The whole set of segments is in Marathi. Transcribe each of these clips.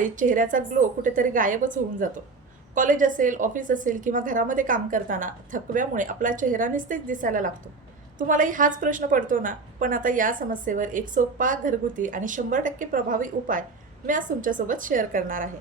आपल्या चेहऱ्याचा ग्लो कुठेतरी गायबच होऊन जातो. कॉलेज असेल ऑफिस असेल किंवा घरामध्ये काम करताना थकव्यामुळे आपला चेहरा निस्तेज दिसायला लागतो. तुम्हालाही हाच प्रश्न पडतो ना? पण आता या समस्येवर एक सोपा घरगुती आणि शंभर टक्के प्रभावी उपाय मी आज तुमच्यासोबत शेअर करणार आहे.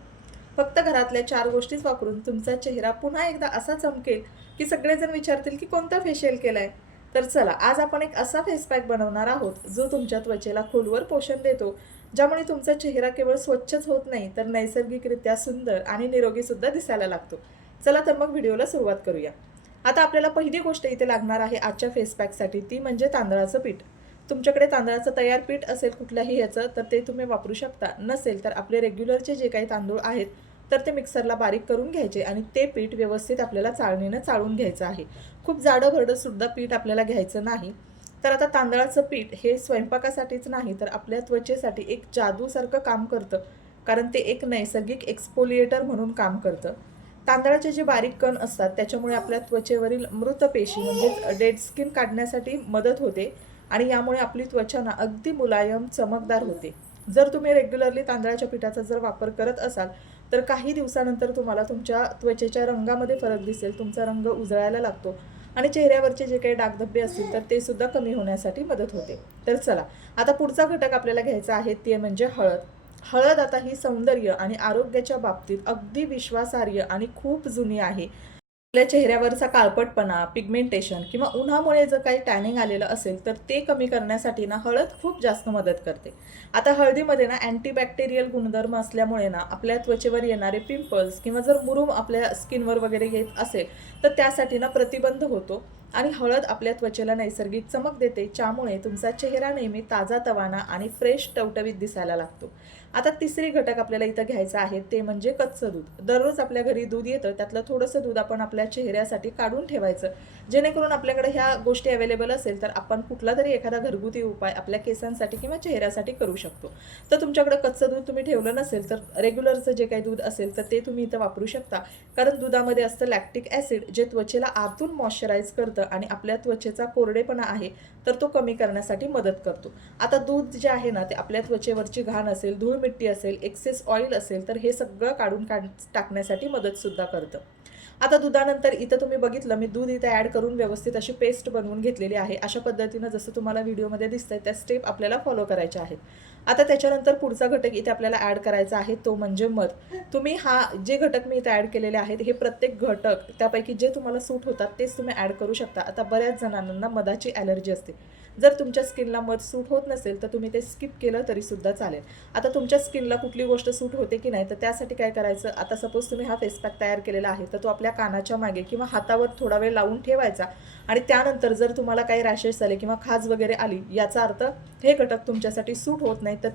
फक्त घरातल्या चार गोष्टीच वापरून तुमचा चेहरा पुन्हा एकदा असा चमकेल की सगळेजण विचारतील की कोणता फेशियल केला आहे तर चला आज आपण एक असा फेस पॅक बनवणार आहोत जो तुमच्या त्वचेला खोलवर पोषण देतो ज्यामुळे तुमचा चेहरा केवळ स्वच्छच होत नाही तर नैसर्गिकरित्या सुंदर आणि निरोगीसुद्धा दिसायला लागतो. चला तर मग व्हिडिओला सुरुवात करूया. आता आपल्याला पहिली गोष्ट इथे लागणार आहे आजच्या फेस पॅकसाठी ती म्हणजे तांदळाचं पीठ. तुमच्याकडे तांदळाचं तयार पीठ असेल कुठल्याही ह्याचं तर ते तुम्ही वापरू शकता. नसेल तर आपले रेग्युलरचे जे काही तांदूळ आहेत तर ते मिक्सरला बारीक करून घ्यायचे आणि ते पीठ व्यवस्थित आपल्याला चाळणीनं चाळून घ्यायचं आहे. खूप जाडं भरडंसुद्धा पीठ आपल्याला घ्यायचं नाही. तर आता तांदळाचं पीठ हे स्वयंपाकासाठीच नाही तर आपल्या त्वचेसाठी एक जादूसारखं काम करतं. कारण ते एक नैसर्गिक एक्सपोलिएटर म्हणून काम करतं. तांदळाचे जे बारीक कण असतात त्याच्यामुळे आपल्या त्वचेवरील मृत पेशी म्हणजेच डेड स्किन काढण्यासाठी मदत होते आणि यामुळे आपली त्वचा ना अगदी मुलायम चमकदार होते. जर तुम्ही रेग्युलरली तांदळाच्या पिठाचा जर वापर करत असाल तर काही दिवसानंतर तुम्हाला तुमच्या त्वचेच्या रंगामध्ये फरक दिसेल. तुमचा रंग उजळायला लागतो. आणि चेहऱ्यावरचे जे काही डागधब्बे असतील तर ते सुद्धा कमी होण्यासाठी मदत होते. तर चला आता पुढचा घटक आपल्याला घ्यायचा आहे ते म्हणजे हळद. हळद आता ही सौंदर्य आणि आरोग्याच्या बाबतीत अगदी विश्वासार्ह आणि खूप जुनी आहे. आपल्या चेहऱ्यावरचा काळपटपणा पिगमेंटेशन किंवा उन्हामुळे जर काही टॅनिंग आलेलं असेल तर ते कमी करण्यासाठी ना हळद खूप जास्त मदत करते. आता हळदीमध्ये ना अँटीबॅक्टेरियल गुणधर्म असल्यामुळे ना आपल्या त्वचेवर येणारे पिंपल्स किंवा जर मुरुम आपल्या स्किनवर वगैरे येत असेल तर त्यासाठी ना प्रतिबंध होतो. आणि हळद आपल्या त्वचेला नैसर्गिक चमक देते ज्यामुळे तुमचा चेहरा नेहमी ताजा तवाना आणि फ्रेश टवटवीत दिसायला लागतो. आता तिसरी घटक आपल्याला इथं घ्यायचं आहे ते म्हणजे कच्चं दूध. दररोज आपल्या घरी दूध येतं त्यातलं थोडंसं दूध आपण आपल्या चेहऱ्यासाठी काढून ठेवायचं. जेणेकरून आपल्याकडे ह्या गोष्टी अवेलेबल असेल तर आपण कुठला तरी एखादा घरगुती उपाय आपल्या केसांसाठी किंवा चेहऱ्यासाठी करू शकतो. तर तुमच्याकडे कच्चं दूध तुम्ही ठेवलं नसेल तर रेग्युलरचं जे काही दूध असेल तर ते तुम्ही इथं वापरू शकता. कारण दुधामध्ये असतं लॅक्टिक ॲसिड जे त्वचेला आतून मॉइश्चराईज करतं. आणि आपल्या त्वचेचा कोरडेपणा आहे तर तो कमी करण्यासाठी मदत करतो. आता दूध जे आहे ना ते आपल्या त्वचेवरची घाण असेल धूळ मिट्टी असेल एक्सेस ऑइल असेल तर हे सगळं काढून काढ टाकण्यासाठी मदतसुद्धा करतं. आता दुधानंतर इथं तुम्ही बघितलं मी दूध इथं ॲड करून व्यवस्थित अशी पेस्ट बनवून घेतलेली आहे. अशा पद्धतीनं जसं तुम्हाला व्हिडिओमध्ये दिसतंय त्या स्टेप आपल्याला फॉलो करायच्या आहेत. आता त्याच्यानंतर पुढचा घटक इथे आपल्याला ॲड करायचा आहे तो म्हणजे मध. तुम्ही हा जे घटक मी इथे ॲड केलेले आहेत हे प्रत्येक घटक त्यापैकी जे तुम्हाला सूट होतात तेच तुम्ही ॲड करू शकता. आता बऱ्याच जणांना मधाची ॲलर्जी असते. जर तुमच्या स्किनला मध सूट होत नसेल तर तुम्ही ते स्किप केलं तरी सुद्धा चालेल. आता तुमच्या स्किनला कुठली गोष्ट सूट होते की नाही तर त्यासाठी काय करायचं? आता सपोज तुम्ही हा फेस पॅक तयार केलेला आहे तर तो आपल्या कानाच्या मागे किंवा हातावर थोडा वेळ लावून ठेवायचा. आणि त्यानंतर जर तुम्हाला काही रॅशेस आले किंवा खाज वगैरे आली याचा अर्थ हे घटक तुमच्यासाठी सूट होत नाही तर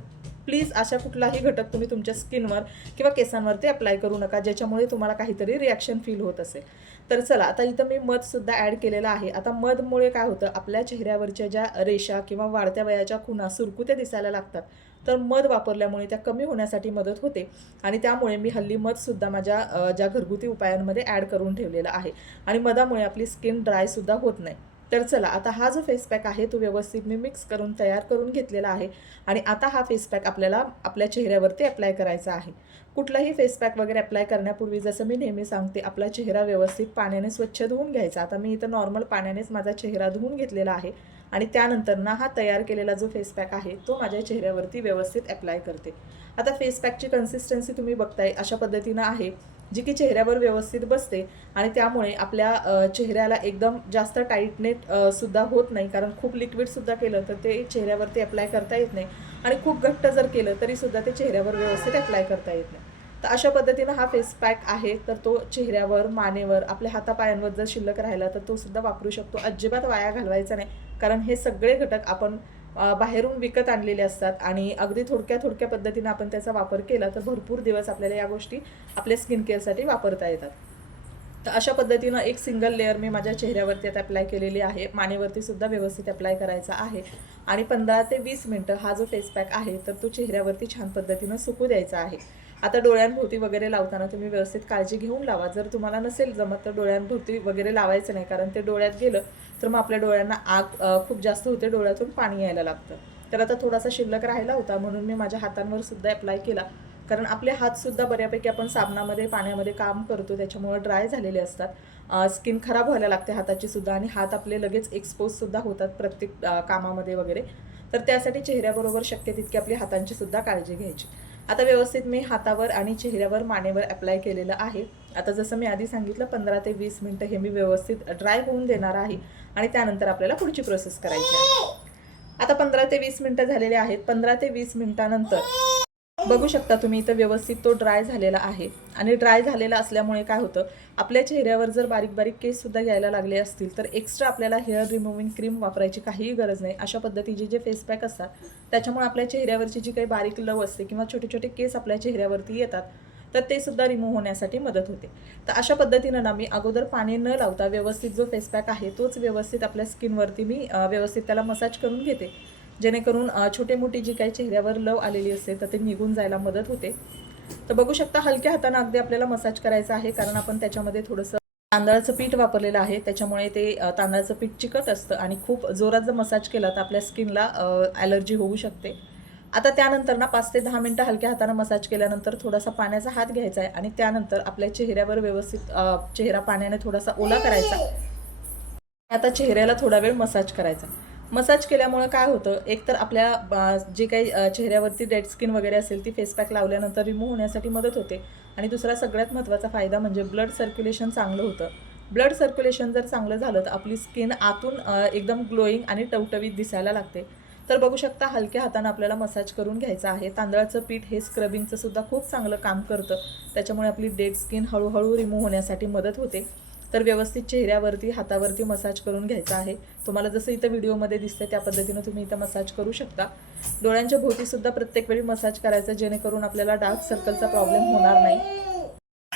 प्लीज अशा कुठलाही घटक तुम्ही तुमच्या स्किनवर किंवा केसांवरती अप्लाय करू नका ज्याच्यामुळे तुम्हाला काहीतरी रिॲक्शन फील होत असेल. तर चला आता इथं मी मधसुद्धा ॲड केलेलं आहे. आता मधमुळे काय होतं आपल्या चेहऱ्यावरच्या ज्या रेषा किंवा वाढत्या वयाच्या खुणा सुरकुत्या दिसायला लागतात. तर मध वापरल्यामुळे त्या कमी होण्यासाठी मदत होते आणि त्यामुळे मी हल्ली मधसुद्धा माझ्या ज्या घरगुती उपायांमध्ये ॲड करून ठेवलेलं आहे. आणि मधामुळे आपली स्किन ड्रायसुद्धा होत नाही. तर चला आता हा जो फेस पॅक आहे तो व्यवस्थित मी मिक्स करून तयार करून घेतलेला आहे. आणि आता हा फेस पॅक आपल्याला आपल्या चेहऱ्यावरती अप्लाय करायचा आहे. कुठलाही फेस पॅक वगैरे अप्लाय करण्यापूर्वी जसं मी नेहमी सांगते आपला चेहरा व्यवस्थित पाण्याने स्वच्छ धुवून घ्यायचा. आता मी इथं नॉर्मल पाण्यानेच माझा चेहरा धुवून घेतलेला आहे. आणि त्यानंतर ना हा तयार केलेला जो फेस पॅक आहे तो माझ्या चेहऱ्यावरती व्यवस्थित अप्लाय करते. आता फेस पॅकची कन्सिस्टन्सी तुम्ही बघताय अशा पद्धतीनं आहे. जी की चेहऱ्यावर व्यवस्थित बसते आणि त्यामुळे आपल्या चेहऱ्याला एकदम जास्त टाईटनेट सुद्धा होत नाही. कारण खूप लिक्विडसुद्धा केलं तर ते चेहऱ्यावरती अप्लाय करता येत नाही. आणि खूप घट्ट जर केलं तरी सुद्धा ते चेहऱ्यावर व्यवस्थित अप्लाय करता येत नाही. तर अशा पद्धतीनं हा फेस पॅक आहे. तर तो चेहऱ्यावर मानेवर आपल्या हातापायांवर जर शिल्लक राहिला तर तो सुद्धा वापरू शकतो. अजिबात वाया घालवायचा नाही. कारण हे सगळे घटक आपण बाहेरून विकत आणलेले असतात आणि अगदी थोडक्या थोडक्या पद्धतीनं आपण त्याचा वापर केला तर भरपूर दिवस आपल्याला या गोष्टी आपल्या स्किन केअरसाठी वापरता येतात. तर अशा पद्धतीनं एक सिंगल लेअर मी माझ्या चेहऱ्यावरती आता अप्लाय केलेली आहे. मानेवरती सुद्धा व्यवस्थित अप्लाय करायचा आहे. आणि पंधरा ते वीस मिनटं हा जो फेस पॅक आहे तर तो चेहऱ्यावरती छान पद्धतीनं सुकू द्यायचा आहे. आता डोळ्यांभोवती वगैरे लावताना तुम्ही व्यवस्थित काळजी घेऊन लावा. जर तुम्हाला नसेल जमत तर डोळ्यांभोवती वगैरे लावायचं नाही कारण ते डोळ्यात गेलं तर मग आपल्या डोळ्यांना आग खूप जास्त होते डोळ्यातून पाणी यायला लागतं. तर आता थोडासा शिल्लक राहिला होता म्हणून मी माझ्या हातांवर सुद्धा अप्लाय केला. कारण आपले हातसुद्धा बऱ्यापैकी आपण साबणामध्ये पाण्यामध्ये काम करतो त्याच्यामुळे ड्राय झालेले असतात. स्किन खराब व्हायला लागते हाताची सुद्धा आणि हात आपले लगेच एक्सपोजसुद्धा होतात प्रत्येक कामामध्ये वगैरे. तर त्यासाठी चेहऱ्याबरोबर शक्य तितकी आपली हातांची सुद्धा काळजी घ्यायची. आता व्यवस्थित मी हातावर आणि चेहऱ्यावर मानेवर अप्लाय केलेलं आहे. आता जसं मी आधी सांगितलं पंधरा ते वीस मिनटं हे मी व्यवस्थित ड्राय होऊन देणार आहे आणि त्यानंतर आपल्याला पुढची प्रोसेस करायची आहे. आता पंधरा ते वीस मिनटं झालेले आहेत. पंधरा ते वीस मिनटानंतर बघू शकता तुम्ही इथं व्यवस्थित तो ड्राय झालेला आहे. आणि ड्राय झालेला असल्यामुळे काय होतं आपल्या चेहऱ्यावर जर बारीक बारीक केस सुद्धा यायला लागले असतील तर एक्स्ट्रा आपल्याला हेअर रिमुव्हिंग क्रीम वापरायची काहीही गरज नाही. अशा पद्धतीचे जे फेस पॅक असतात त्याच्यामुळे आपल्या चेहऱ्यावरची जी काही बारीक लव असते किंवा छोटे छोटे केस आपल्या चेहऱ्यावरती येतात तर ते सुद्धा रिमूव्ह होण्यासाठी मदत होते. तर अशा पद्धतीनं ना मी अगोदर पाणी न लावता व्यवस्थित जो फेस पॅक आहे तोच व्यवस्थित आपल्या स्किनवरती मी व्यवस्थित त्याला मसाज करून घेते. जेणेकरून छोटे मोठे जी काही चेहऱ्यावर लव आलेली असते तर ते निघून जायला मदत होते. तर बघू शकता हलक्या हाताने अगदी आपल्याला मसाज करायचा आहे कारण आपण त्याच्यामध्ये थोडंसं तांदळाचं पीठ वापरलेलं आहे. त्याच्यामुळे ते तांदळाचं पीठ चिकट असतं आणि खूप जोरात जर मसाज केला तर आपल्या स्किनला ॲलर्जी होऊ शकते. आता त्यानंतर ना पाच ते दहा मिनटं हलक्या हाताने मसाज केल्यानंतर थोडासा पाण्याचा हात घ्यायचा आहे आणि त्यानंतर आपल्या चेहऱ्यावर व्यवस्थित चेहरा पाण्याने थोडासा ओला करायचा. आता चेहऱ्याला थोडा वेळ मसाज करायचा. मसाज केल्यामुळं काय होतं एक तर आपल्या जे काही चेहऱ्यावरती डेड स्किन वगैरे असेल ती फेस पॅक लावल्यानंतर रिमूव्ह होण्यासाठी मदत होते. आणि दुसरा सगळ्यात महत्त्वाचा फायदा म्हणजे ब्लड सर्क्युलेशन चांगलं होतं. ब्लड सर्क्युलेशन जर चांगलं झालं तर आपली स्किन आतून एकदम ग्लोईंग आणि टवटवीत दिसायला लागते. तर बघू शकता हलक्या हाताने आपल्याला मसाज करून घ्यायचा आहे. तांदळाचं पीठ हे स्क्रबिंगचं सुद्धा खूप चांगलं काम करतं. त्याच्यामुळे आपली डेड स्किन हळूहळू रिमूव्ह होण्यासाठी मदत होते. तर व्यवस्थित चेहऱ्यावरती हातावरती मसाज करून घ्यायचा आहे. तुम्हाला जसं इथं व्हिडिओमध्ये दिसतंय त्या पद्धतीनं तुम्ही इथं मसाज करू शकता. डोळ्यांच्या भोवतीसुद्धा प्रत्येक वेळी मसाज करायचा जेणेकरून आपल्याला डार्क सर्कलचा प्रॉब्लेम होणार नाही.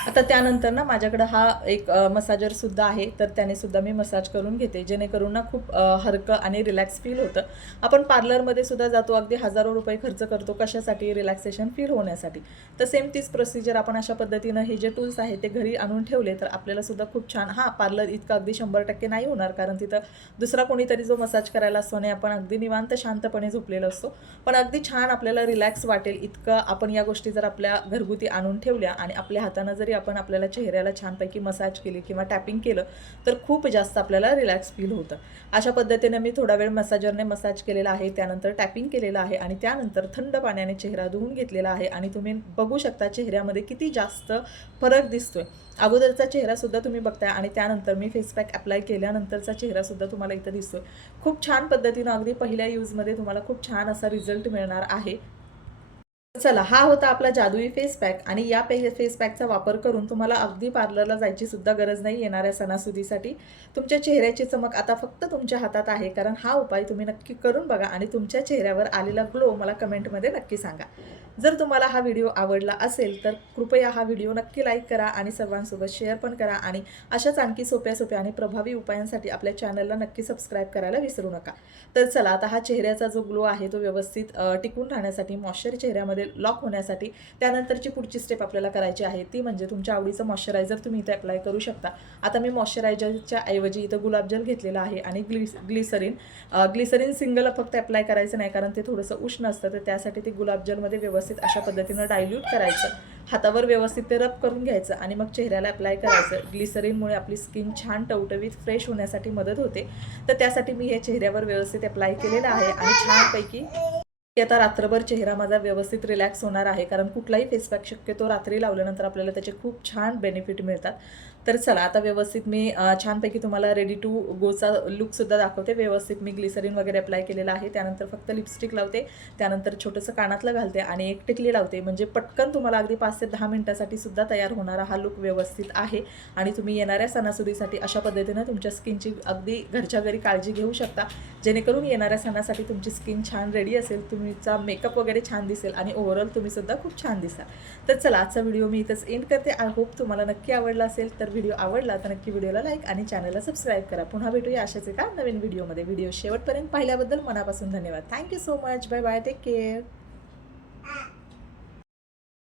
आता त्यानंतर ना माझ्याकडं हा एक मसाजर सुद्धा आहे तर त्याने सुद्धा मी मसाज करून घेते जेणेकरून ना खूप हरकं आणि रिलॅक्स फील होतं. आपण पार्लरमध्ये सुद्धा जातो अगदी हजारो रुपये खर्च करतो कशासाठी रिलॅक्सेशन फील होण्यासाठी. तर सेम तीच प्रोसिजर आपण अशा पद्धतीनं हे जे टूल्स आहेत ते घरी आणून ठेवले तर आपल्याला सुद्धा खूप छान हां पार्लर इतकं अगदी शंभर टक्के नाही होणार कारण तिथं दुसरा कोणीतरी जो मसाज करायला असतो आणि आपण अगदी निवांत शांतपणे झोपलेलो असतो. पण अगदी छान आपल्याला रिलॅक्स वाटेल इतकं आपण या गोष्टी जर आपल्या घरगुती आणून ठेवल्या आणि आपल्या हातानं जरी आपण आपल्याला चेहऱ्याला छानपैकी मसाज केली किंवा टॅपिंग केलं तर खूप जास्त आपल्याला रिलॅक्स फील होतं. अशा पद्धतीने मी थोडा वेळ मसाजरने मसाज केलेला आहे त्यानंतर टॅपिंग केलेलं आहे आणि त्यानंतर थंड पाण्याने चेहरा धुवून घेतलेला आहे आणि तुम्ही बघू शकता चेहऱ्यामध्ये किती जास्त फरक दिसतोय. अगोदरचा चेहरासुद्धा तुम्ही बघताय आणि त्यानंतर मी फेस पॅक अप्लाय केल्यानंतरचा चेहरासुद्धा तुम्हाला इथं दिसतोय. खूप छान पद्धतीनं अगदी पहिल्या यूजमध्ये तुम्हाला खूप छान असा रिझल्ट मिळणार आहे. चला हा होता आपला जादुई फेस पॅक आणि या पे फेस पॅकचा वापर करून तुम्हाला अगदी पार्लरला जायची सुद्धा गरज नाही येणाऱ्या सणासुदीसाठी. तुमच्या चेहऱ्याची चमक आता फक्त तुमच्या हातात आहे कारण हा उपाय तुम्ही नक्की करून बघा आणि तुमच्या चेहऱ्यावर आलेला ग्लो मला कमेंटमध्ये नक्की सांगा. जर तुम्हाला हा व्हिडिओ आवडला असेल तर कृपया हा व्हिडिओ नक्की लाईक करा आणि सर्वांसोबत शेअर पण करा आणि अशाच आणखी सोप्या सोप्या आणि प्रभावी उपायांसाठी आपल्या चॅनलला नक्की सबस्क्राईब करायला विसरू नका. तर चला आता हा चेहऱ्याचा जो ग्लो आहे तो व्यवस्थित टिकून राहण्यासाठी मॉइश्चर चेहऱ्यामध्ये लॉक होण्यासाठी त्यानंतरची पुढची स्टेप आपल्याला करायची आहे ती म्हणजे तुमच्या आवडीचं मॉइश्चरायझर तुम्ही इथे अप्लाय करू शकता. आता मी मॉइश्चरायझरच्या ऐवजी इथं गुलाबजल घेतलेला आहे आणि ग्लिस ग्लिसरीन ग्लिसरीन सिंगल फक्त अप्लाय करायचं नाही कारण ते थोडंसं उष्ण असतं तर त्यासाठी ते गुलाबजलमध्ये व्यवस्थित व्यवस्थित अशा पद्धतीनं डायल्यूट करायचं. हातावर व्यवस्थित ते रब करून घ्यायचं आणि मग चेहऱ्याला अप्लाय करायचं. ग्लिसरीनमुळे आपली स्किन छान टवटवीत फ्रेश होण्यासाठी मदत होते. तर त्यासाठी मी हे चेहऱ्यावर व्यवस्थित अप्लाय केलेलं आहे आणि छानपैकी आता रात्रभर चेहरा माझा व्यवस्थित रिलॅक्स होणार आहे. कारण कुठलाही फेस पॅक शक्यतो रात्री लावल्यानंतर आपल्याला त्याचे खूप छान बेनिफिट मिळतात. तर चला आता व्यवस्थित मी छानपैकी तुम्हाला रेडी टू गोचा लुकसुद्धा दाखवते. व्यवस्थित मी ग्लिसरीन वगैरे अप्लाय केलेला आहे. त्यानंतर फक्त लिपस्टिक लावते. त्यानंतर छोटंसं कानातलं घालते आणि एक टिकली लावते. म्हणजे पटकन तुम्हाला अगदी पाच ते दहा मिनटासाठी सुद्धा तयार होणारा हा लुक व्यवस्थित आहे. आणि तुम्ही येणाऱ्या सणासुदीसाठी अशा पद्धतीनं तुमच्या स्किनची अगदी घरच्या घरी काळजी घेऊ शकता. जेणेकरून येणाऱ्या सणासाठी तुमची स्किन छान रेडी असेल तुमचा मेकअप वगैरे छान दिसेल आणि ओव्हरऑल तुम्हीसुद्धा खूप छान दिसाल. तर चला आजचा व्हिडिओ मी इथंच एंड करते. आय होप तुम्हाला नक्की आवडला असेल तर व्हिडिओ आवडला तर नक्की व्हिडिओला लाईक आणि चॅनलला सबस्क्राईब करा. पुन्हा भेटूया अशाच एका नवीन व्हिडिओमध्ये व्हिडिओ शेवटपर्यंत पाहिल्याबद्दल मनापासून धन्यवाद. Thank you so much bye bye take care